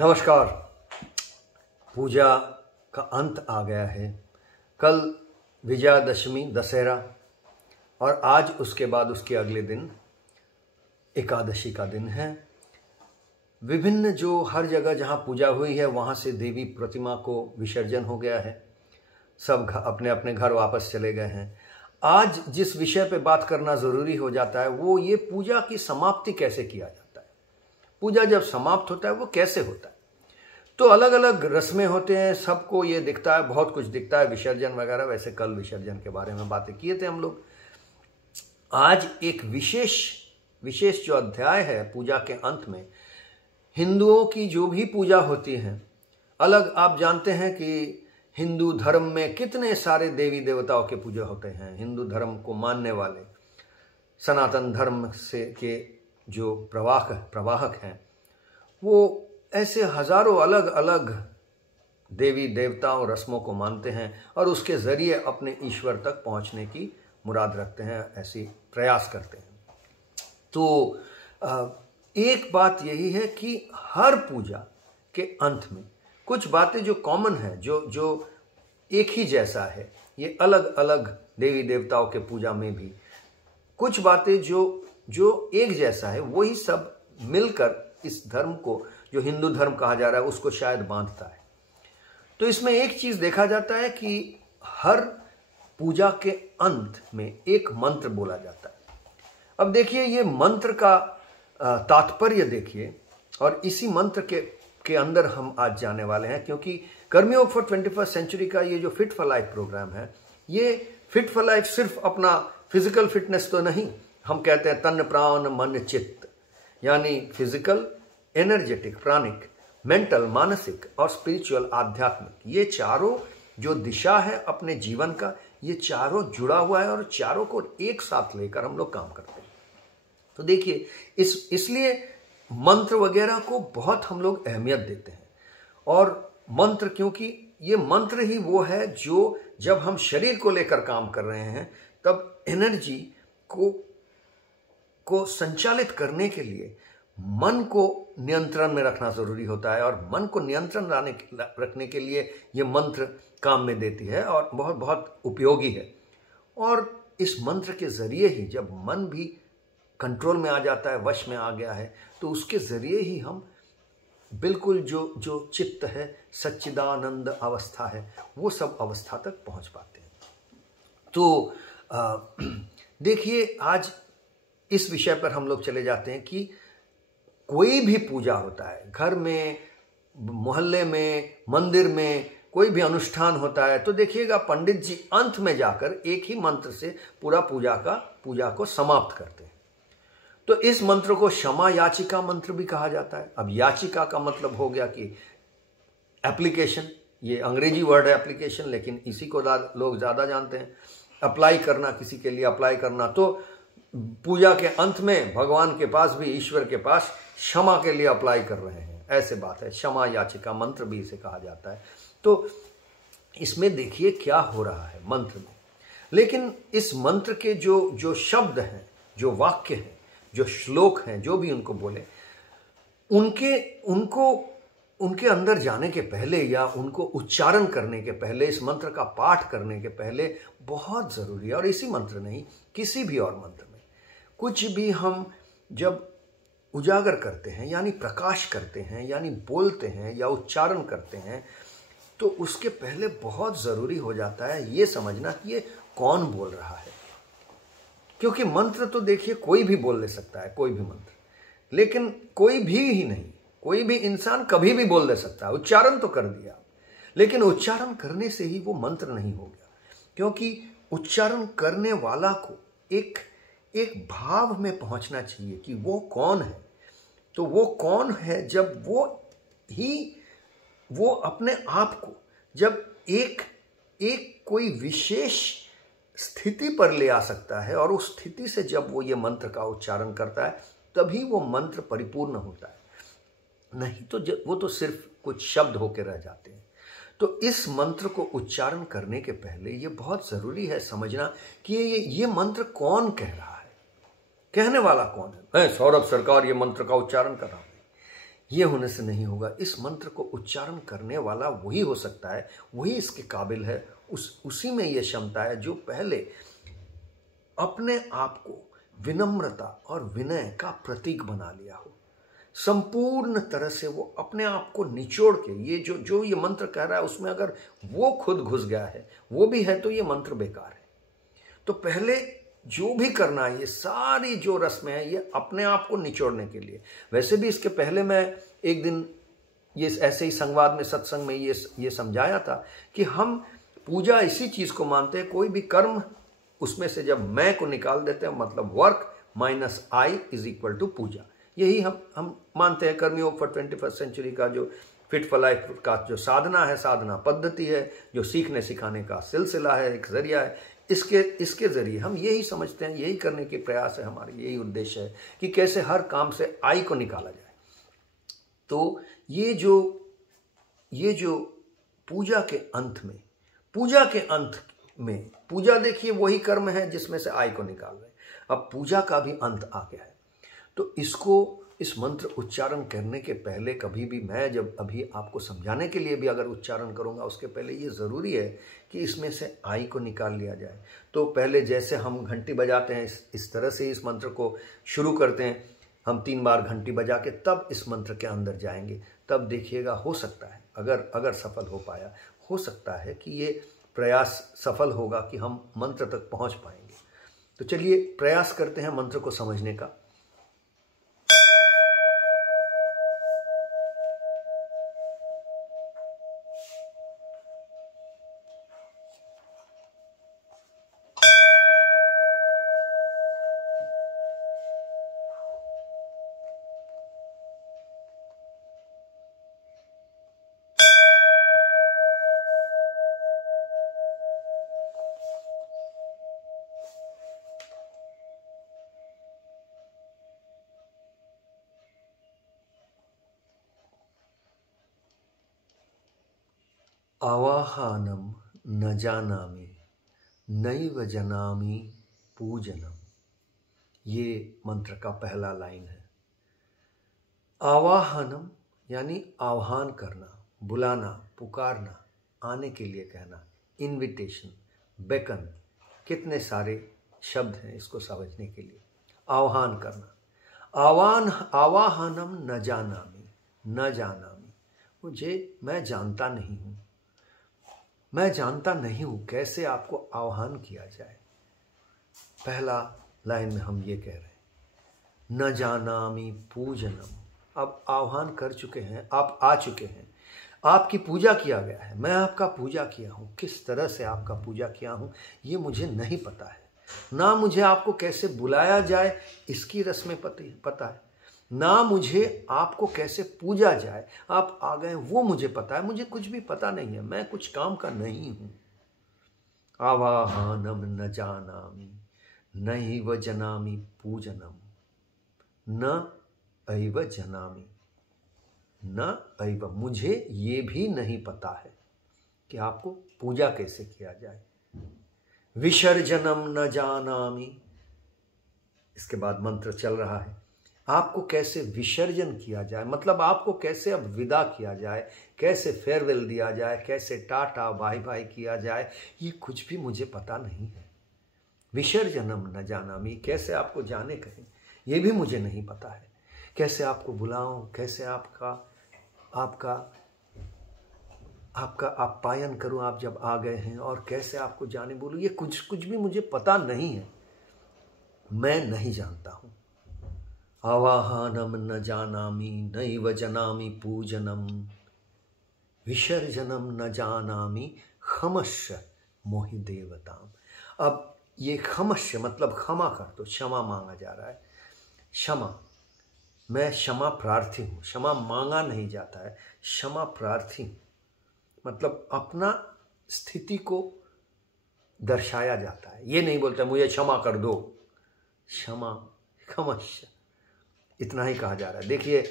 नमस्कार। पूजा का अंत आ गया है। कल विजयादशमी दशहरा और आज उसके बाद उसके अगले दिन एकादशी का दिन है। विभिन्न जो हर जगह जहाँ पूजा हुई है वहाँ से देवी प्रतिमा को विसर्जन हो गया है। सब अपने अपने घर वापस चले गए हैं। आज जिस विषय पे बात करना ज़रूरी हो जाता है वो ये पूजा की समाप्ति कैसे किया जाता है। पूजा जब समाप्त होता है वो कैसे होता है। तो अलग अलग रस्में होते हैं, सबको ये दिखता है, बहुत कुछ दिखता है, विसर्जन वगैरह। वैसे कल विसर्जन के बारे में बातें किए थे हम लोग। आज एक विशेष जो अध्याय है पूजा के अंत में, हिंदुओं की जो भी पूजा होती है अलग, आप जानते हैं कि हिंदू धर्म में कितने सारे देवी देवताओं के पूजा होते हैं। हिंदू धर्म को मानने वाले सनातन धर्म से के जो प्रवाहक हैं वो ऐसे हजारों अलग अलग देवी देवताओं रस्मों को मानते हैं और उसके जरिए अपने ईश्वर तक पहुंचने की मुराद रखते हैं, ऐसी प्रयास करते हैं। तो एक बात यही है कि हर पूजा के अंत में कुछ बातें जो कॉमन है, जो एक ही जैसा है, ये अलग अलग देवी देवताओं के पूजा में भी कुछ बातें जो एक जैसा है, वही सब मिलकर इस धर्म को, जो हिंदू धर्म कहा जा रहा है, उसको शायद बांधता है। तो इसमें एक चीज देखा जाता है कि हर पूजा के अंत में एक मंत्र बोला जाता है। अब देखिए, ये मंत्र का तात्पर्य देखिए, और इसी मंत्र के अंदर हम आज जाने वाले हैं, क्योंकि कर्मयोग फॉर 21st सेंचुरी का ये जो फिट फॉर लाइफ प्रोग्राम है, ये फिट फॉर लाइफ सिर्फ अपना फिजिकल फिटनेस तो नहीं, हम कहते हैं तन प्राण मन चित्त, यानी फिजिकल, एनर्जेटिक प्राणिक, मेंटल मानसिक और स्पिरिचुअल आध्यात्मिक, ये चारों जो दिशा है अपने जीवन का, ये चारों जुड़ा हुआ है और चारों को एक साथ लेकर हम लोग काम करते हैं। तो देखिए, इसलिए मंत्र वगैरह को बहुत हम लोग अहमियत देते हैं। और मंत्र, क्योंकि ये मंत्र ही वो है जो जब हम शरीर को लेकर काम कर रहे हैं तब एनर्जी को संचालित करने के लिए मन को नियंत्रण में रखना जरूरी होता है, और मन को नियंत्रण रखने के लिए ये मंत्र काम में देती है और बहुत बहुत उपयोगी है। और इस मंत्र के जरिए ही जब मन भी कंट्रोल में आ जाता है, वश में आ गया है, तो उसके जरिए ही हम बिल्कुल जो चित्त है, सच्चिदानंद अवस्था है, वो सब अवस्था तक पहुंच पाते हैं। तो देखिए, आज इस विषय पर हम लोग चले जाते हैं कि कोई भी पूजा होता है, घर में, मोहल्ले में, मंदिर में, कोई भी अनुष्ठान होता है, तो देखिएगा पंडित जी अंत में जाकर एक ही मंत्र से पूरा पूजा को समाप्त करते हैं। तो इस मंत्र को क्षमा याचिका मंत्र भी कहा जाता है। अब याचिका का मतलब हो गया कि एप्लीकेशन, ये अंग्रेजी वर्ड है एप्लीकेशन, लेकिन इसी को लोग ज्यादा जानते हैं। अप्लाई करना, किसी के लिए अप्लाई करना। तो पूजा के अंत में भगवान के पास भी, ईश्वर के पास क्षमा के लिए अप्लाई कर रहे हैं, ऐसे बात है। क्षमा याचिका मंत्र भी इसे कहा जाता है। तो इसमें देखिए क्या हो रहा है मंत्र में। लेकिन इस मंत्र के जो शब्द हैं, जो वाक्य हैं, जो श्लोक हैं, जो भी उनको बोले, उनके अंदर जाने के पहले या उनको उच्चारण करने के पहले, इस मंत्र का पाठ करने के पहले बहुत जरूरी है। और इसी मंत्र नहीं, किसी भी और मंत्र में कुछ भी हम जब उजागर करते हैं, यानी प्रकाश करते हैं, यानी बोलते हैं या उच्चारण करते हैं, तो उसके पहले बहुत जरूरी हो जाता है ये समझना कि ये कौन बोल रहा है। क्योंकि मंत्र तो देखिए कोई भी बोल ले सकता है, कोई भी मंत्र, लेकिन कोई भी ही नहीं, कोई भी इंसान कभी भी बोल दे सकता है। उच्चारण तो कर दिया, लेकिन उच्चारण करने से ही वो मंत्र नहीं हो गया, क्योंकि उच्चारण करने वाला को एक भाव में पहुंचना चाहिए कि वो कौन है। तो वो कौन है जब वो अपने आप को जब एक कोई विशेश स्थिति पर ले आ सकता है, और उस स्थिति से जब वो ये मंत्र का उच्चारण करता है, तभी वो मंत्र परिपूर्ण होता है। नहीं तो वो तो सिर्फ कुछ शब्द होकर रह जाते हैं। तो इस मंत्र को उच्चारण करने के पहले ये बहुत जरूरी है समझना कि ये मंत्र कौन कह रहा है, कहने वाला कौन है। मैं सौरभ सरकार ये मंत्र का उच्चारण कर रहा हूं। ये होने से नहीं होगा। इस मंत्र को उच्चारण करने वाला वही हो सकता है, वही इसके काबिल है, उसी में ये क्षमता है जो पहले अपने आप को विनम्रता और विनय का प्रतीक बना लिया हो। संपूर्ण तरह से वो अपने आप को निचोड़ के, ये जो ये मंत्र कह रहा है उसमें अगर वो खुद घुस गया है, वो भी है, तो ये मंत्र बेकार है। तो पहले जो भी करना है, ये सारी जो रस्में हैं, ये अपने आप को निचोड़ने के लिए। वैसे भी इसके पहले मैं एक दिन ये ऐसे ही संवाद में, सत्संग में ये समझाया था कि हम पूजा इसी चीज को मानते हैं, कोई भी कर्म उसमें से जब मैं को निकाल देते हैं, मतलब work minus I is equal to पूजा। यही हम मानते हैं। कर्मयोग फॉर 21st सेंचुरी का जो फिट फॉर लाइफ का जो साधना है, साधना पद्धति है, जो सीखने सिखाने का सिलसिला है, एक जरिया है, इसके जरिए हम यही समझते हैं, यही करने के प्रयास है हमारे, यही उद्देश्य है कि कैसे हर काम से आई को निकाला जाए। तो ये जो पूजा के अंत में पूजा देखिए वही कर्म है जिसमें से आई को निकाल रहे हैं। अब पूजा का भी अंत आ गया है, तो इस मंत्र उच्चारण करने के पहले कभी भी मैं जब अभी आपको समझाने के लिए भी अगर उच्चारण करूंगा, उसके पहले ये ज़रूरी है कि इसमें से आई को निकाल लिया जाए। तो पहले जैसे हम घंटी बजाते हैं, इस तरह से इस मंत्र को शुरू करते हैं। हम 3 बार घंटी बजा के तब इस मंत्र के अंदर जाएंगे। तब देखिएगा, हो सकता है अगर सफल हो पाया, हो सकता है कि ये प्रयास सफल होगा कि हम मंत्र तक पहुंच पाएंगे। तो चलिए प्रयास करते हैं मंत्र को समझने का। आवाहनम न जानामि नैव जनामि पूजनम, ये मंत्र का पहला लाइन है। आवाहनम यानी आह्वान करना, बुलाना, पुकारना, आने के लिए कहना, इनविटेशन, बेकन, कितने सारे शब्द हैं इसको समझने के लिए। आह्वान करना, आवाहनम न जानामि, मैं जानता नहीं हूँ, मैं जानता नहीं हूं कैसे आपको आह्वान किया जाए। पहला लाइन में हम ये कह रहे हैं, न जानामि पूजनम। अब आह्वान कर चुके हैं, आप आ चुके हैं, आपकी पूजा किया गया है, मैं आपका पूजा किया हूं। किस तरह से आपका पूजा किया हूं ये मुझे नहीं पता है। ना मुझे आपको कैसे बुलाया जाए इसकी रस्में पता है, ना मुझे आपको कैसे पूजा जाए, आप आ गए वो मुझे पता है। मुझे कुछ भी पता नहीं है, मैं कुछ काम का नहीं हूं। आवाहनम न जानामि नैव जनामि पूजनम, न ऐव जनामि, न ऐव, मुझे ये भी नहीं पता है कि आपको पूजा कैसे किया जाए। विसर्जनम न जानामि, इसके बाद मंत्र चल रहा है, आपको कैसे विसर्जन किया जाए, मतलब आपको कैसे अब विदा किया जाए, कैसे फेयरवेल दिया जाए, कैसे टाटा बाय बाय किया जाए, ये कुछ भी मुझे पता नहीं है। विसर्जनम न जानामि, कैसे आपको जाने कहें ये भी मुझे नहीं पता है। कैसे आपको बुलाऊं, कैसे आपका आप्यायन करूं आप जब आ गए हैं, और कैसे आपको जाने बोलूं, ये कुछ भी मुझे पता नहीं है, मैं नहीं जानता हूं। आवाहनम न जानामि नैव जनामि पूजनम, विसर्जनम न जानामि खमस्य मोहि देवताम। अब ये खमस्य मतलब क्षमा कर, तो क्षमा मांगा जा रहा है। क्षमा, मैं क्षमा प्रार्थी हूँ, क्षमा मांगा नहीं जाता है, क्षमा प्रार्थी हूँ, मतलब अपना स्थिति को दर्शाया जाता है। ये नहीं बोलता मुझे क्षमा कर दो, क्षमा, खमस्य, इतना ही कहा जा रहा है। देखिए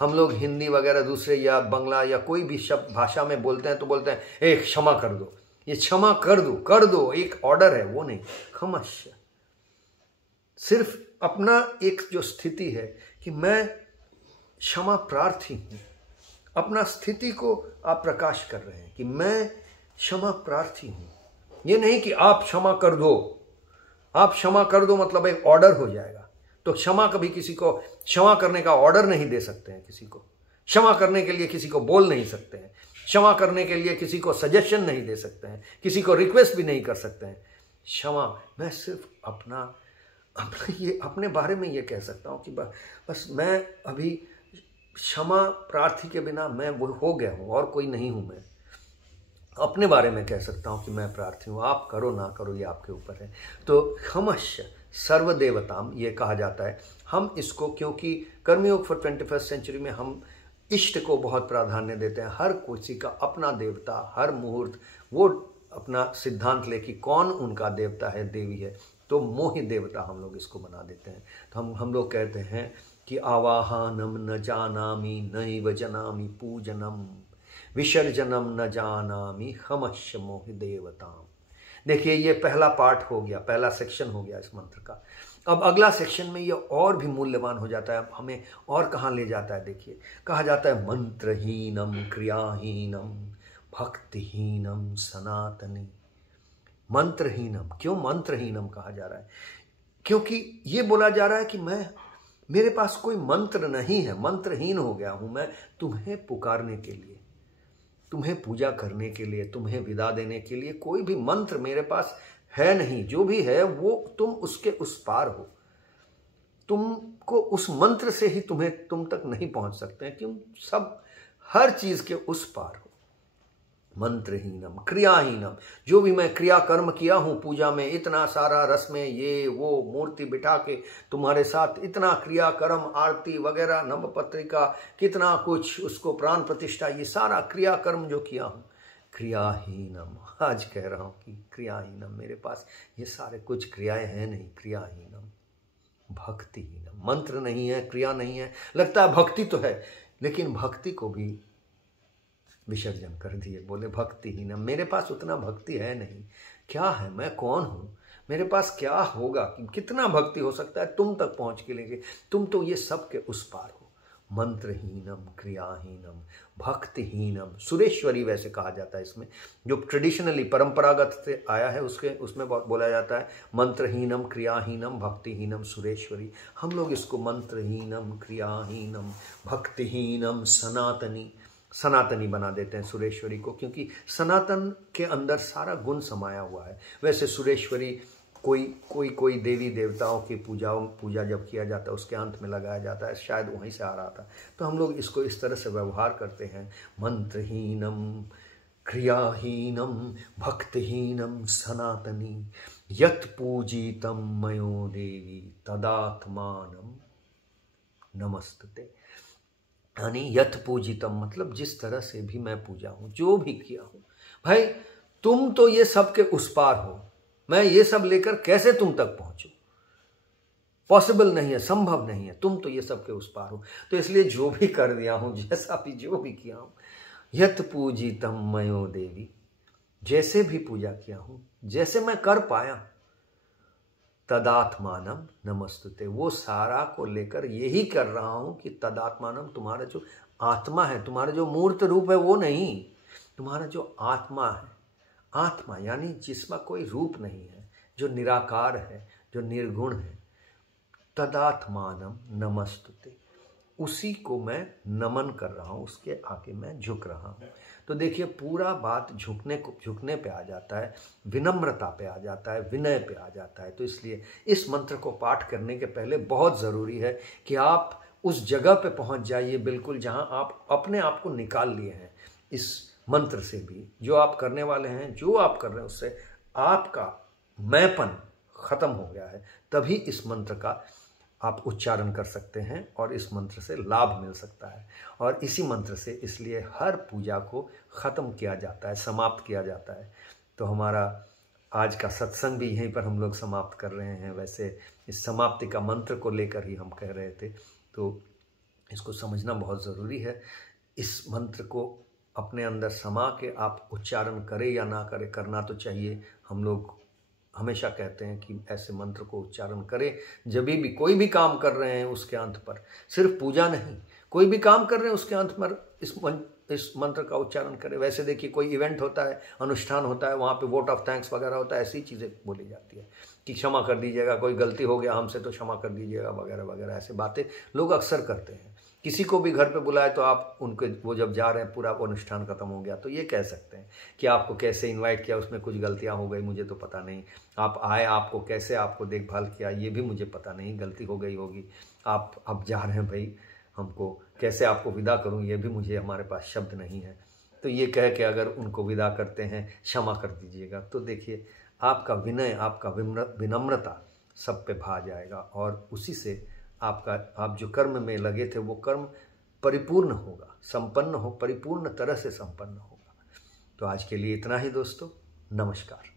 हम लोग हिंदी वगैरह दूसरे या बंगला या कोई भी शब्द भाषा में बोलते हैं तो बोलते हैं ए क्षमा कर दो, ये क्षमा कर दो, एक ऑर्डर है, वो नहीं। खमस्य सिर्फ अपना एक जो स्थिति है कि मैं क्षमा प्रार्थी हूँ। अपना स्थिति को आप प्रकाश कर रहे हैं कि मैं क्षमा प्रार्थी हूँ। ये नहीं कि आप क्षमा कर दो, आप क्षमा कर दो मतलब एक ऑर्डर हो जाएगा। तो क्षमा कभी किसी को क्षमा करने का ऑर्डर नहीं दे सकते हैं, किसी को क्षमा करने के लिए किसी को बोल नहीं सकते हैं, क्षमा करने के लिए किसी को सजेशन नहीं दे सकते हैं, किसी को रिक्वेस्ट भी नहीं कर सकते हैं। क्षमा मैं सिर्फ अपने बारे में ये कह सकता हूँ कि बस मैं अभी क्षमा प्रार्थी के बिना मैं वो हो गया हूँ और कोई नहीं हूँ। मैं अपने बारे में कह सकता हूँ कि मैं प्रार्थी हूँ, आप करो ना करो ये आपके ऊपर है। तो क्षमस्य सर्वदेवताम ये कहा जाता है। हम इसको क्योंकि कर्मयोग फॉर 21st सेंचुरी में हम इष्ट को बहुत प्राधान्य देते हैं। हर किसी का अपना देवता, हर मुहूर्त वो अपना सिद्धांत ले कि कौन उनका देवता है, देवी है, तो मोहि देवता हम लोग इसको बना देते हैं। तो हम लोग कहते हैं कि आवाहनम न जानामि नैव जनामि पूजनम विसर्जनम न जानामि क्षमस्य मोहि देवताम। देखिए ये पहला पार्ट हो गया, पहला सेक्शन हो गया इस मंत्र का। अब अगला सेक्शन में ये और भी मूल्यवान हो जाता है, हमें और कहाँ ले जाता है। देखिए कहा जाता है मंत्रहीनम क्रियाहीनम भक्तिहीनम सनातनी। मंत्रहीनम, क्यों मंत्रहीनम कहा जा रहा है? क्योंकि ये बोला जा रहा है कि मेरे पास कोई मंत्र नहीं है, मंत्रहीन हो गया हूं मैं तुम्हें पुकारने के लिए, तुम्हें पूजा करने के लिए, तुम्हें विदा देने के लिए कोई भी मंत्र मेरे पास है नहीं। जो भी है वो तुम उसके उस पार हो, तुमको उस मंत्र से ही तुम तक नहीं पहुंच सकते हैं, तुम सब हर चीज के उस पार हो। मंत्रहीनम क्रियाहीनम, जो भी मैं क्रिया कर्म किया हूं पूजा में, इतना सारा रस्में ये वो मूर्ति बिठा के तुम्हारे साथ इतना क्रिया कर्म आरती वगैरह नम पत्रिका कितना कुछ, उसको प्राण प्रतिष्ठा, ये सारा क्रिया कर्म जो किया हूं क्रियाहीनम। आज कह रहा हूं कि क्रियाहीनम, मेरे पास ये सारे कुछ क्रियाएं हैं नहीं। क्रियाहीनम भक्तिहीनम, मंत्र नहीं है, क्रिया नहीं है, लगता है भक्ति तो है, लेकिन भक्ति को भी विसर्जन कर दिए। बोले भक्तिहीनम, मेरे पास उतना भक्ति है नहीं। क्या है, मैं कौन हूं, मेरे पास क्या होगा, कितना भक्ति हो सकता है तुम तक पहुंच के लेंगे, तुम तो ये सब के उस पार हो। मंत्रहीनम क्रियाहीनम भक्तिहीनम, सुरेश्वरी वैसे कहा जाता है इसमें, जो ट्रेडिशनली परंपरागत से आया है उसमें बोला जाता है मंत्रहीनम क्रियाहीनम भक्तिहीनम सुरेश्वरी। हम लोग इसको मंत्रहीनम क्रियाहीनम भक्तिहीनम सनातनी बना देते हैं सुरेश्वरी को, क्योंकि सनातन के अंदर सारा गुण समाया हुआ है। वैसे सुरेश्वरी कोई देवी देवताओं की पूजा जब किया जाता है उसके अंत में लगाया जाता है, शायद वहीं से आ रहा था। तो हम लोग इसको इस तरह से व्यवहार करते हैं, मंत्रहीनम क्रियाहीनम भक्तिहीनम सनातनी यत् पूजितम मयो देवी तदात्मानम नमस्तुते। यानी यथ पूजितम मतलब जिस तरह से भी मैं पूजा हूं, जो भी किया हूं, भाई तुम तो ये सब के उस पार हो, मैं ये सब लेकर कैसे तुम तक पहुंचूं, पॉसिबल नहीं है, संभव नहीं है, तुम तो ये सब के उस पार हो। तो इसलिए जो भी कर दिया हूं, जैसा भी जो भी किया हूं, यथ पूजितम मयो देवी, जैसे भी पूजा किया हूं, जैसे मैं कर पाया, तदात्मानम नमस्तुते, वो सारा को लेकर यही कर रहा हूं कि तदात्मानम, तुम्हारा जो आत्मा है, तुम्हारा जो मूर्त रूप है वो नहीं, तुम्हारा जो आत्मा है, आत्मा यानी जिसमें कोई रूप नहीं है, जो निराकार है, जो निर्गुण है, तदात्मानम नमस्तुते, उसी को मैं नमन कर रहा हूं, उसके आगे मैं झुक रहा हूं। तो देखिए पूरा बात झुकने पे आ जाता है, विनम्रता पे आ जाता है, विनय पे आ जाता है। तो इसलिए इस मंत्र को पाठ करने के पहले बहुत ज़रूरी है कि आप उस जगह पे पहुंच जाइए बिल्कुल जहां आप अपने आप को निकाल लिए हैं इस मंत्र से भी, जो आप करने वाले हैं, जो आप कर रहे हैं उससे आपका मैंपन खत्म हो गया है, तभी इस मंत्र का आप उच्चारण कर सकते हैं और इस मंत्र से लाभ मिल सकता है। और इसी मंत्र से इसलिए हर पूजा को ख़त्म किया जाता है, समाप्त किया जाता है। तो हमारा आज का सत्संग भी यहीं पर हम लोग समाप्त कर रहे हैं। वैसे इस समाप्ति का मंत्र को लेकर ही हम कह रहे थे, तो इसको समझना बहुत ज़रूरी है। इस मंत्र को अपने अंदर समा के आप उच्चारण करें या ना करें, करना तो चाहिए। हम लोग हमेशा कहते हैं कि ऐसे मंत्र को उच्चारण करें जब भी कोई भी काम कर रहे हैं उसके अंत पर, सिर्फ पूजा नहीं, कोई भी काम कर रहे हैं उसके अंत पर इस मंत्र का उच्चारण करें। वैसे देखिए कोई इवेंट होता है, अनुष्ठान होता है, वहाँ पे वोट ऑफ थैंक्स वगैरह होता है, ऐसी चीज़ें बोली जाती है कि क्षमा कर दीजिएगा, कोई गलती हो गया हमसे तो क्षमा कर दीजिएगा वगैरह वगैरह, ऐसे बातें लोग अक्सर करते हैं। किसी को भी घर पे बुलाए तो आप उनके, वो जब जा रहे हैं पूरा अनुष्ठान खत्म हो गया तो ये कह सकते हैं कि आपको कैसे इनवाइट किया, उसमें कुछ गलतियां हो गई, मुझे तो पता नहीं, आप आए, आपको कैसे आपको देखभाल किया ये भी मुझे पता नहीं, गलती हो गई होगी, आप अब जा रहे हैं भाई, हमको कैसे आपको विदा करूं ये भी मुझे, हमारे पास शब्द नहीं है। तो ये कह के अगर उनको विदा करते हैं, क्षमा कर दीजिएगा, तो देखिए आपका विनय, आपका विनम्रता सब पे भा जाएगा और उसी से आप जो कर्म में लगे थे वो कर्म परिपूर्ण होगा, संपन्न हो, परिपूर्ण तरह से संपन्न होगा। तो आज के लिए इतना ही दोस्तों, नमस्कार।